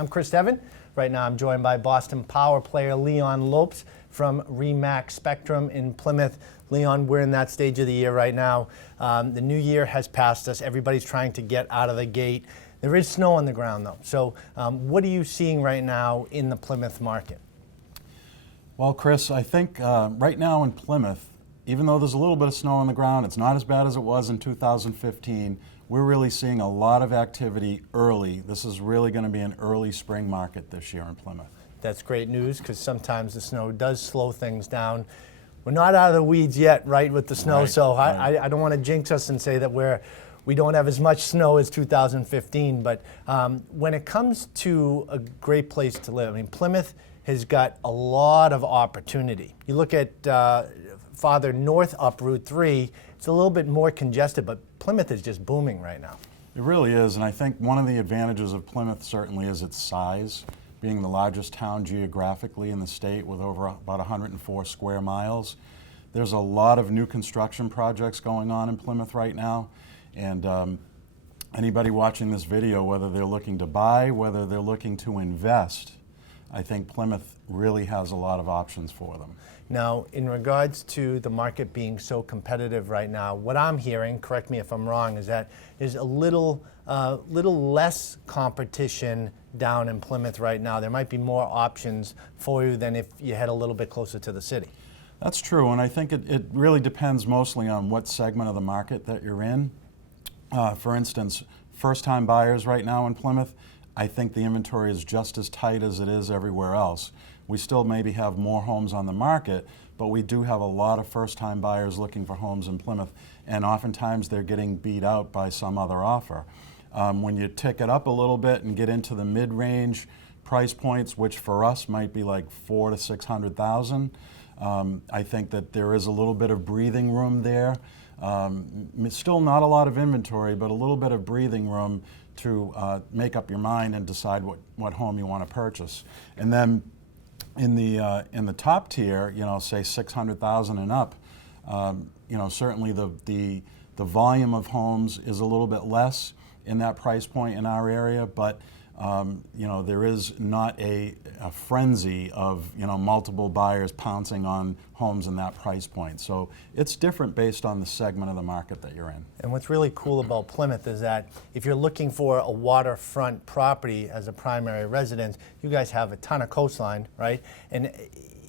I'm Chris Devon. Right now I'm joined by Boston Power player Leon Lopes from Remax Spectrum in Plymouth. Leon, we're in that stage of the year right now. The new year has passed us. Everybody's trying to get out of the gate. There is snow on the ground though. So what are you seeing right now in the Plymouth market? Well, Chris, I think right now in Plymouth, even though there's a little bit of snow on the ground, it's not as bad as it was in 2015. We're really seeing a lot of activity early. This is really going to be an early spring market this year in Plymouth. That's great news because sometimes the snow does slow things down. We're not out of the weeds yet, right, with the snow, so I don't want to jinx us and say that we don't have as much snow as 2015, but when it comes to a great place to live, I mean, Plymouth has got a lot of opportunity. You look at farther north up Route 3, it's a little bit more congested, but Plymouth is just booming right now. It really is, and I think one of the advantages of Plymouth certainly is its size, being the largest town geographically in the state with over about 104 square miles. There's a lot of new construction projects going on in Plymouth right now, and anybody watching this video, whether they're looking to buy, whether they're looking to invest, I think Plymouth really has a lot of options for them. Now, in regards to the market being so competitive right now, what I'm hearing, correct me if I'm wrong, is that there's a little less competition down in Plymouth right now. There might be more options for you than if you head a little bit closer to the city. That's true, and I think it really depends mostly on what segment of the market that you're in. For instance, first-time buyers right now in Plymouth, I think the inventory is just as tight as it is everywhere else. We still maybe have more homes on the market, but we do have a lot of first-time buyers looking for homes in Plymouth, and oftentimes they're getting beat out by some other offer. When you tick it up a little bit and get into the mid-range price points, which for us might be like $400,000 to $600,000, I think that there is a little bit of breathing room there. Still not a lot of inventory, but a little bit of breathing room to make up your mind and decide what home you want to purchase. And then in the top tier, you know, say 600,000 and up, you know, certainly the volume of homes is a little bit less in that price point in our area, but you know, there is not a frenzy of, you know, multiple buyers pouncing on homes in that price point. So it's different based on the segment of the market that you're in. And what's really cool about Plymouth is that if you're looking for a waterfront property as a primary residence, you guys have a ton of coastline, right? And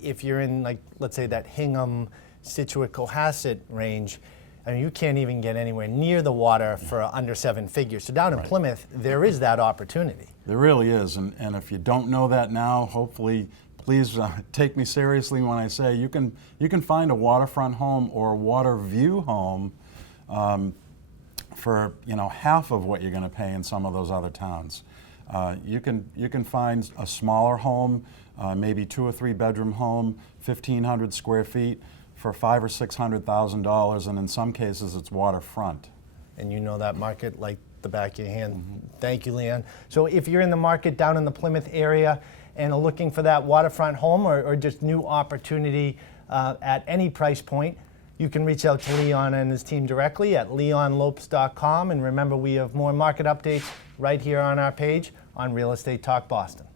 if you're in, like, let's say that Hingham, Situate, Cohasset range, I mean, you can't even get anywhere near the water for under 7 figures. So down in Plymouth, there is that opportunity. There really is, and if you don't know that now, hopefully, please take me seriously when I say you can find a waterfront home or a water view home for, you know, half of what you're going to pay in some of those other towns. You can find a smaller home, maybe 2 or 3 bedroom home, 1,500 square feet, for $500,000 or $600,000, and in some cases it's waterfront. And you know that market like the back of your hand. Thank you, Leon. So if you're in the market down in the Plymouth area and are looking for that waterfront home or just new opportunity at any price point, you can reach out to Leon and his team directly at leonlopes.com. And remember, we have more market updates right here on our page on Real Estate Talk Boston.